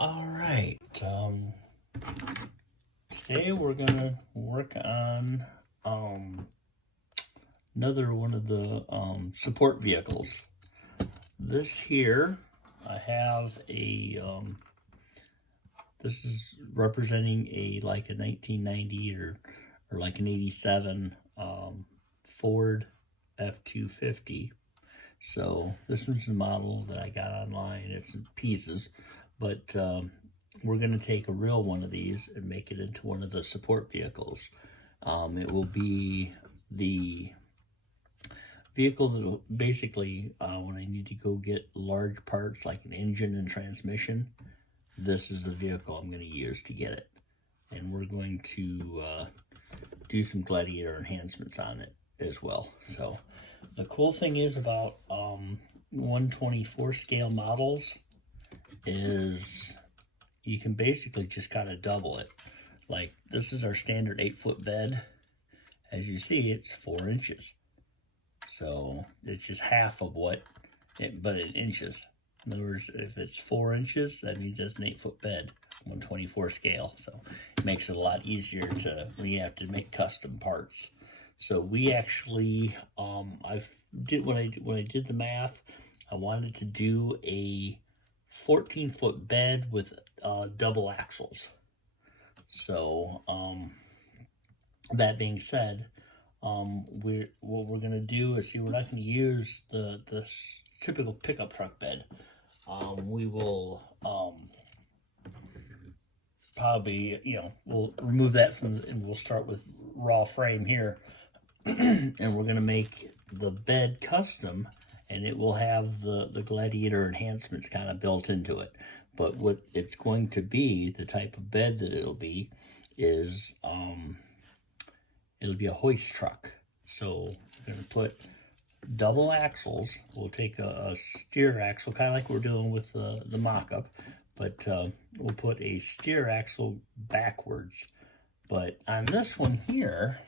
All right, today we're gonna work on another one of the support vehicles. This here, I have a this is representing like a 1990 or like an 87 Ford F-250. So this was the model that I got online. It's in pieces, but we're going to take a real one of these and make it into one of the support vehicles. It will be the vehicle that will basically, when I need to go get large parts like an engine and transmission, this is the vehicle I'm going to use to get it. And we're going to do some Gladiator enhancements on it as well. So the cool thing is about 124 scale models is you can basically just kind of double it. Like this is our standard 8-foot bed. As you see, it's 4 inches. So it's just half of what, but in inches. In other words, if it's 4 inches, that means it's an 8-foot bed, 124 scale. So it makes it a lot easier to when you have to make custom parts. So we actually, when I did the math, I wanted to do a 14-foot bed with double axles. So that being said, what we're gonna do is, see, we're not gonna use the typical pickup truck bed. We will probably, we'll remove that and we'll start with raw frame here. And we're gonna make the bed custom, and it will have the Gladiator enhancements kind of built into it. But what it's going to be, the type of bed that it'll be, is it'll be a hoist truck. So we're gonna put double axles. We'll take a steer axle, kind of like we're doing with the mock-up, but we'll put a steer axle backwards. But on this one here,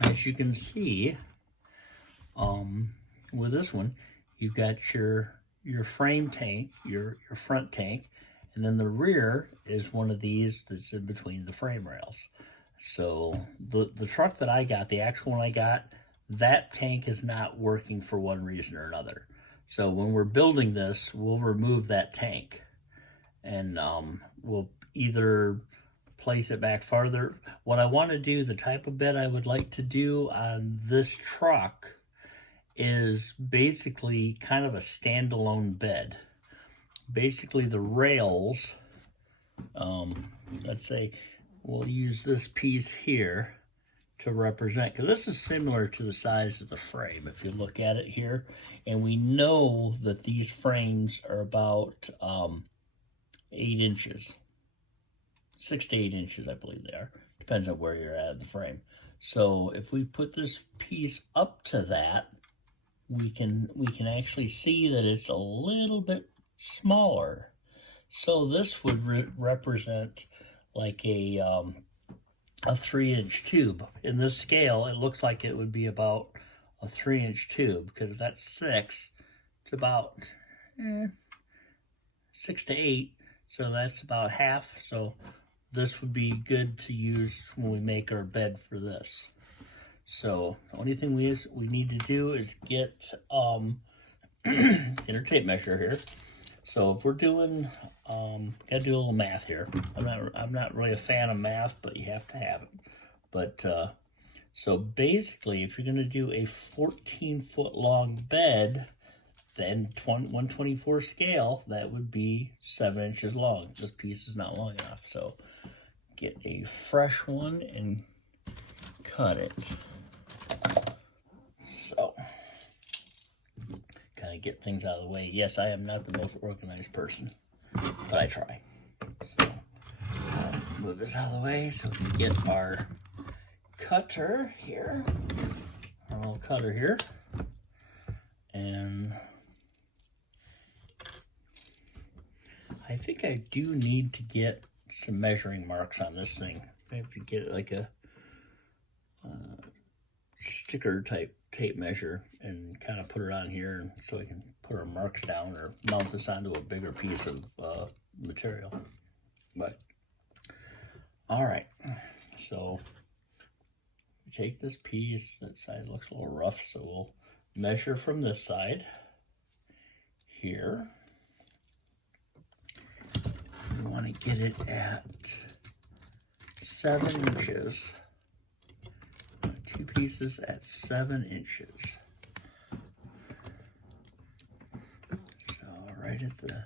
as you can see, with this one, you've got your frame tank, your front tank, and then the rear is one of these that's in between the frame rails. So the truck that I got, the actual one I got, that tank is not working for one reason or another. So when we're building this, we'll remove that tank, and we'll either place it back farther. What I want to do, the type of bed I would like to do on this truck, is basically kind of a standalone bed. Basically the rails, let's say we'll use this piece here to represent, because this is similar to the size of the frame if you look at it here, and we know that these frames are about 8 inches, 6 to 8 inches, I believe they are, depends on where you're at in the frame. So if we put this piece up to that, we can actually see that it's a little bit smaller. So this would represent like a 3-inch tube. In this scale, it looks like it would be about a 3-inch tube, because if that's 6, it's about 6 to 8, so that's about half. So this would be good to use when we make our bed for this. So the only thing we need to do is get inner tape measure here. So if we're doing, gotta do a little math here. I'm not really a fan of math, but you have to have it. But so basically, if you're gonna do a 14-foot long bed, then 124 scale, that would be 7 inches long. This piece is not long enough, so get a fresh one and cut it. So kind of get things out of the way. Yes, I am not the most organized person, but I try. So move this out of the way so we can get our cutter here, our little cutter here, and I think I do need to get some measuring marks on this thing. I have to get like a sticker type tape measure and kind of put it on here so I can put our marks down or mount this onto a bigger piece of material. But all right, so we take this piece. That side looks a little rough, so we'll measure from this side here. We want to get it at 7 inches. 2 pieces at 7 inches. So right at the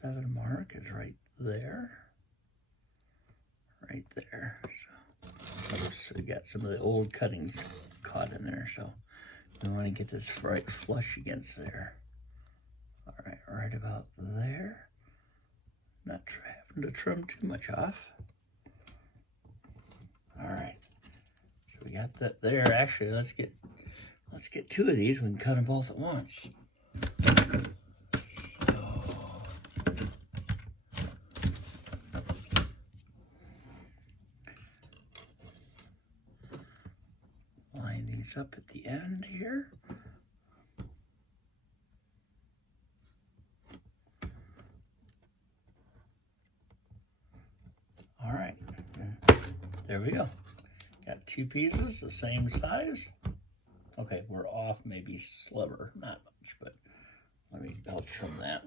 7 mark is right there. Right there. So we got some of the old cuttings caught in there, so we want to get this right flush against there. All right, right about there. Not having to trim too much off. All right, so we got that there. Actually, let's get 2 of these. We can cut them both at once. Line these up at the end here. All right, there we go. Got 2 pieces the same size. Okay, we're off maybe sliver, not much, but I'll trim that.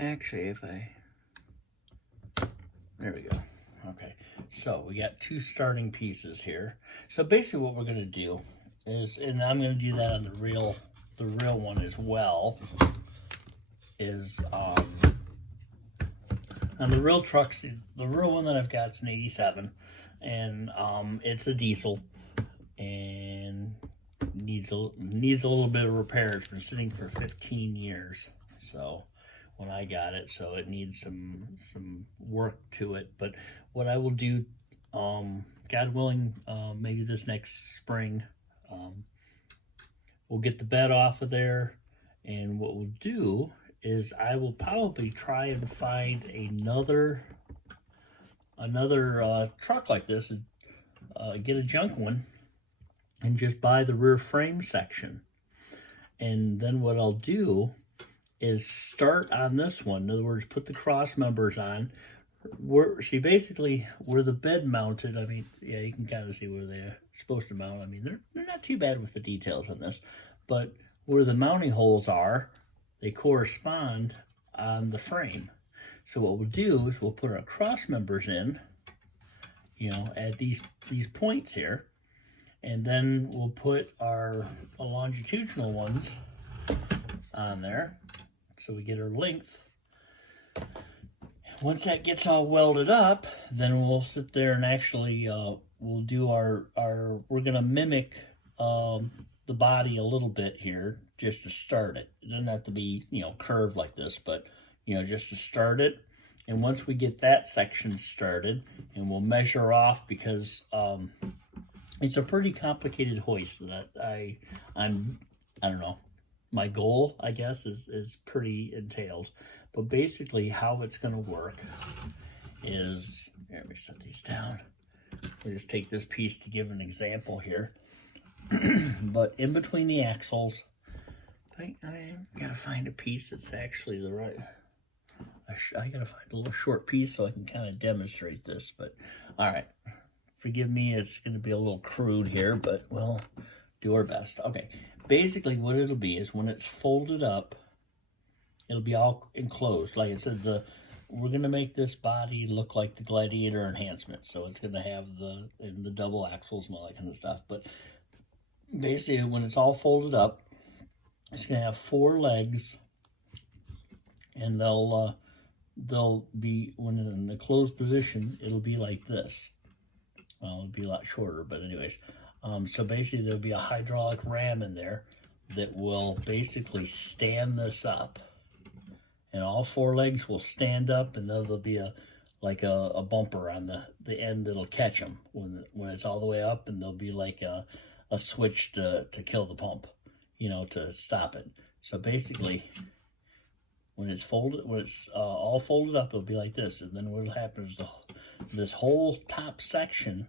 Actually, there we go. Okay, so we got 2 starting pieces here. So basically what we're gonna do is, and I'm gonna do that on the real one as well, is on the real trucks, the real one that I've got is an 87, and it's a diesel, and needs a little bit of repair. It's been sitting for 15 years, so when I got it, so it needs some work to it. But what I will do, God willing, maybe this next spring, we'll get the bed off of there, and what we'll do is I will probably try and find another truck like this, and get a junk one, and just buy the rear frame section. And then what I'll do is start on this one. In other words, put the cross members on. See, basically, where the bed mounted, I mean, yeah, you can kind of see where they're supposed to mount. I mean, they're not too bad with the details on this, but where the mounting holes are, they correspond on the frame. So what we'll do is we'll put our cross members in, at these points here, and then we'll put our longitudinal ones on there, so we get our length. Once that gets all welded up, then we'll sit there and actually we'll do we're gonna mimic the body a little bit here just to start it. It doesn't have to be, curved like this, but, just to start it. And once we get that section started, and we'll measure off, because it's a pretty complicated hoist that I don't know, my goal, I guess, is pretty entailed. But basically how it's going to work is, let me set these down. We'll just take this piece to give an example here. But in between the axles, I gotta find a piece that's actually the right, I gotta find a little short piece so I can kind of demonstrate this. But all right, forgive me, it's gonna be a little crude here, but we'll do our best. Okay, basically what it'll be is when it's folded up, it'll be all enclosed. Like I said, we're gonna make this body look like the Gladiator enhancement, so it's gonna have the double axles and all that kind of stuff. But basically, when it's all folded up, it's gonna have 4 legs, and they'll be, when in the closed position, it'll be like this. Well, it'll be a lot shorter, but anyways. So basically, there'll be a hydraulic ram in there that will basically stand this up, and all 4 legs will stand up, and there'll be a bumper on the end that'll catch them when it's all the way up, and there'll be like a switch to kill the pump, to stop it. So basically, when it's all folded up, it'll be like this. And then what'll happen is this whole top section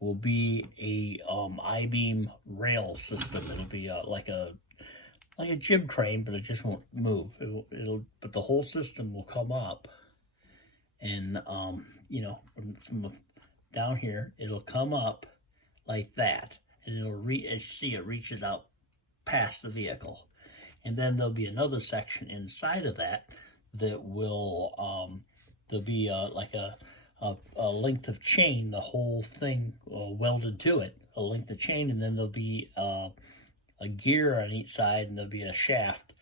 will be a I-beam rail system. It'll be like a like a jib crane, but it just won't move. But the whole system will come up, and you know, from down here, it'll come up like that, and it'll as you see, it reaches out past the vehicle, and then there'll be another section inside of that that will there'll be like a length of chain, the whole thing welded to it, a length of chain, and then there'll be a gear on each side, and there'll be a shaft,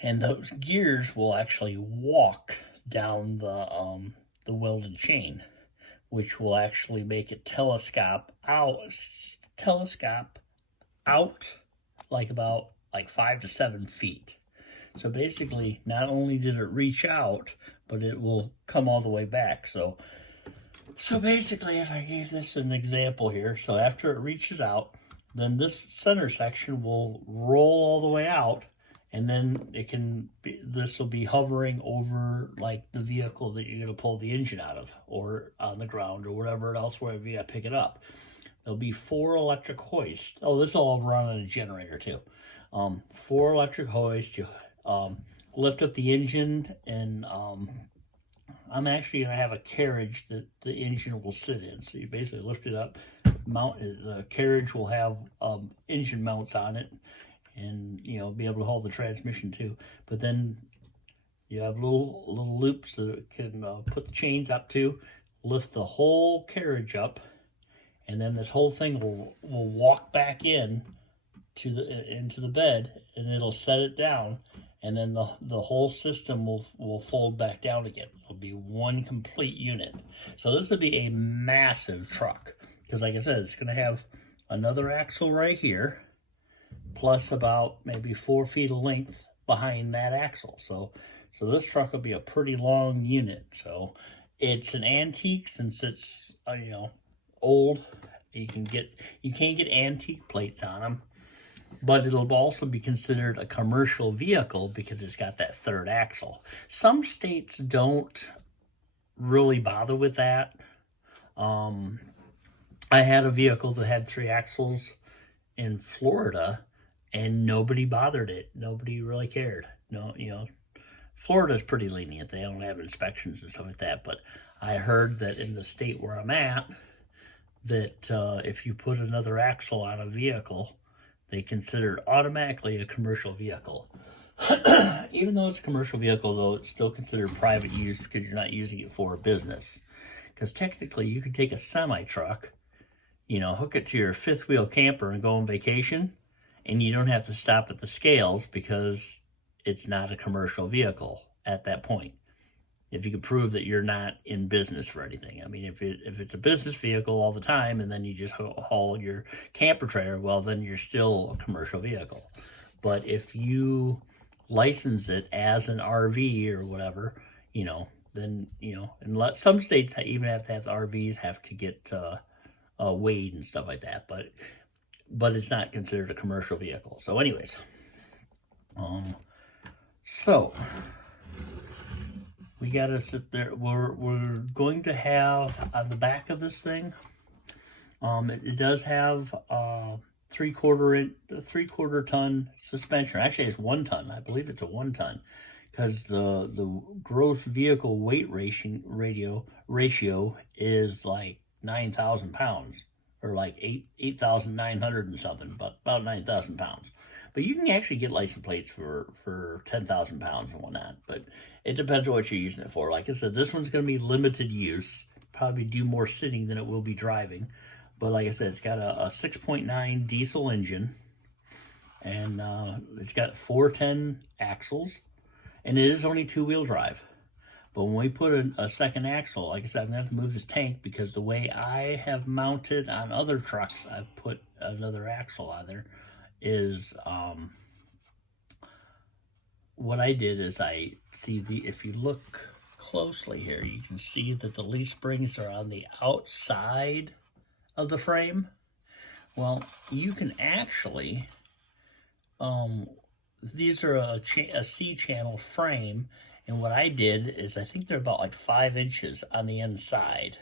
and those gears will actually walk down the welded chain, which will actually make it telescope out like about 5 to 7 feet. So basically, not only did it reach out, but it will come all the way back. So basically, if I gave this an example here, so after it reaches out, then this center section will roll all the way out, and then this will be hovering over like the vehicle that you're going to pull the engine out of, or on the ground, or whatever else, wherever you got to pick it up. There'll be 4 electric hoists. Oh, this will all run on a generator too. 4 electric hoists. You lift up the engine, and I'm actually going to have a carriage that the engine will sit in. So you basically lift it up, mount it. The carriage will have engine mounts on it, and you know, be able to hold the transmission too. But then you have little loops that can put the chains up to, lift the whole carriage up, and then this whole thing will walk back into the bed, and it'll set it down, and then the whole system will fold back down again. It'll be one complete unit. So this will be a massive truck, because like I said, it's going to have another axle right here, plus about maybe 4 feet of length behind that axle. So this truck will be a pretty long unit. So it's an antique, since it's you know, old. You can't get antique plates on them, but it'll also be considered a commercial vehicle because it's got that third axle. Some states don't really bother with that. I had a vehicle that had 3 axles in Florida, and nobody bothered it. Nobody really cared. No, you know, Florida's pretty lenient. They don't have inspections and stuff like that. But I heard that in the state where I'm at, that if you put another axle on a vehicle, they consider it automatically a commercial vehicle. Even though it's a commercial vehicle, though, it's still considered private use because you're not using it for a business. Because technically, you could take a semi-truck, you know, hook it to your 5th-wheel camper and go on vacation, and you don't have to stop at the scales because it's not a commercial vehicle at that point. If you could prove that you're not in business for anything. I mean, if it's a business vehicle all the time, and then you just haul your camper trailer, well, then you're still a commercial vehicle. But if you license it as an RV or whatever, you know, then, you know, and some states even have to have the RVs have to get weighed and stuff like that. But it's not considered a commercial vehicle. So anyways, so we got to sit there. We're going to have on the back of this thing, it does have 3/4 ton suspension. Actually, it's 1 ton. I believe it's a 1 ton, because the gross vehicle weight ratio is like 9,000 pounds, or like 8,900 and something, but about 9,000 pounds. But you can actually get license plates for 10,000 pounds and whatnot. But it depends on what you're using it for. Like I said, this one's going to be limited use. Probably do more sitting than it will be driving. But like I said, it's got a 6.9 diesel engine. And it's got 410 axles. And it is only 2-wheel drive. But when we put a second axle, like I said, I'm going to have to move this tank, because the way I have mounted on other trucks, I've put another axle on there, is what I did is I see if you look closely here, you can see that the leaf springs are on the outside of the frame. Well, you can actually, these are a C-channel frame, and what I did is I think they're about like 5 inches on the inside.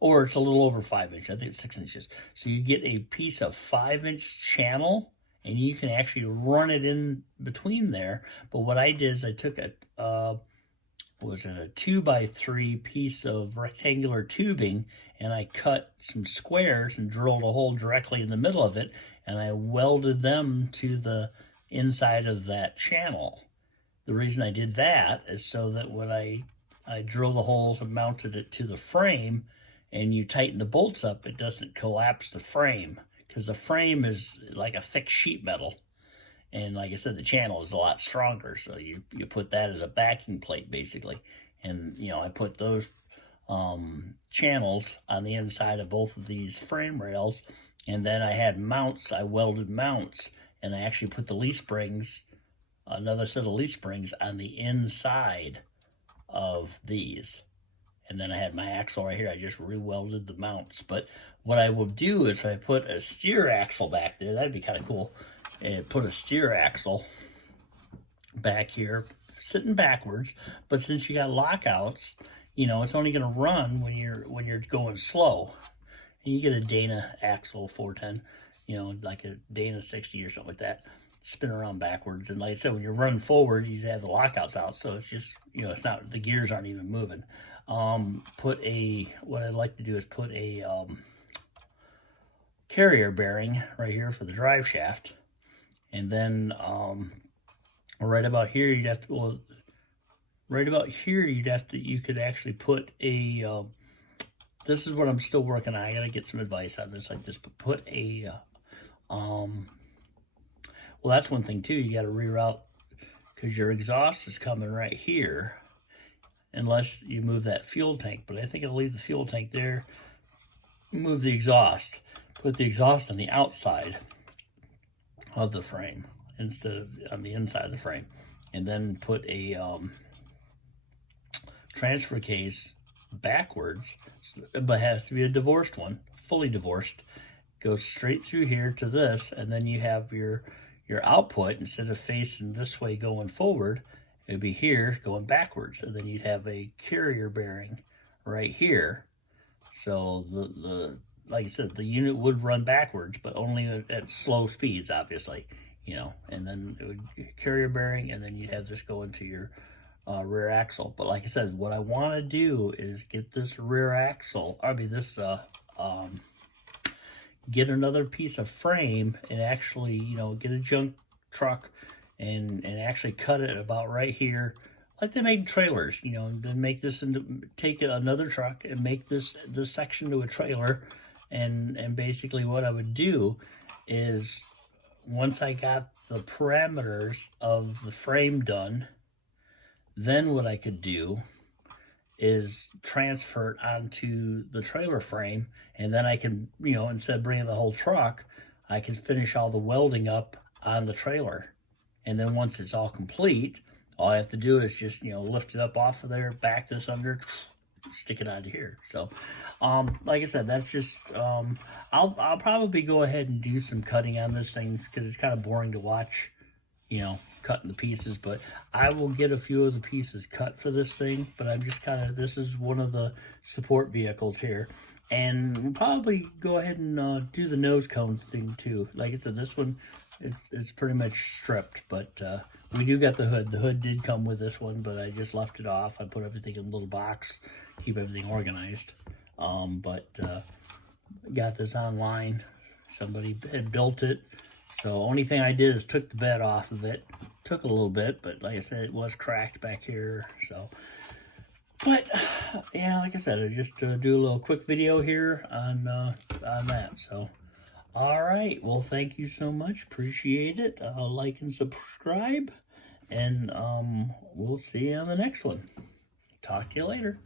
Or it's a little over 5 inches. I think it's 6 inches. So you get a piece of 5-inch channel, and you can actually run it in between there. But what I did is I took a 2x3 piece of rectangular tubing, and I cut some squares and drilled a hole directly in the middle of it, and I welded them to the inside of that channel. The reason I did that is so that when I drill the holes and mounted it to the frame, and you tighten the bolts up, it doesn't collapse the frame, because the frame is like a thick sheet metal. And like I said, the channel is a lot stronger, so you put that as a backing plate, basically. And, you know, I put those channels on the inside of both of these frame rails, and then I had mounts. I welded mounts, and I actually put the leaf springs, another set of leaf springs, on the inside of these. And then I had my axle right here. I just re-welded the mounts. But what I will do is if I put a steer axle back there, that'd be kind of cool. And put a steer axle back here, sitting backwards. But since you got lockouts, you know, it's only going to run when you're going slow. And you get a Dana axle 410, you know, like a Dana 60 or something like that, spin around backwards. And like I said, when you're running forward, you have the lockouts out, so it's just, you know, it's not, the gears aren't even moving. What I like to do is put a carrier bearing right here for the drive shaft. And then right about here, you'd have to, well, right about here, you could actually put a, this is what I'm still working on. I gotta get some advice on this like this, but put a, well, that's one thing too. You gotta reroute, because your exhaust is coming right here, unless you move that fuel tank. But I think I'll leave the fuel tank there, move the exhaust, put the exhaust on the outside of the frame instead of on the inside of the frame, and then put a transfer case backwards, but it has to be a divorced one, fully divorced. Goes straight through here to this, and then you have your output, instead of facing this way going forward, it'd be here going backwards, and then you'd have a carrier bearing right here. So the like I said, the unit would run backwards, but only at slow speeds, obviously, you know. And then it would carrier bearing, and then you'd have this go into your rear axle. But like I said, what I want to do is get this rear axle, get another piece of frame and actually, you know, get a junk truck and actually cut it about right here, like they made trailers, you know, and then make this into, take another truck and make this section to a trailer. And basically what I would do is, once I got the parameters of the frame done, then what I could do is transfer it onto the trailer frame, and then I can, you know, instead of bringing the whole truck, I can finish all the welding up on the trailer. And then once it's all complete, all I have to do is just, you know, lift it up off of there, back this under, stick it out of here. So like I said, that's just I'll probably go ahead and do some cutting on this thing, because it's kind of boring to watch, you know, cutting the pieces. But I will get a few of the pieces cut for this thing. But I'm just kind of, this is one of the support vehicles here, and we'll probably go ahead and do the nose cone thing too. Like I said, this one it's pretty much stripped, but we do got the hood. The hood did come with this one, but I just left it off. I put everything in a little box, keep everything organized. Got this online. Somebody had built it. So only thing I did is took the bed off of it. Took a little bit, but like I said, it was cracked back here. So, but yeah, like I said, I just do a little quick video here on that. So, all right. Well, thank you so much. Appreciate it. Like and subscribe, and we'll see you on the next one. Talk to you later.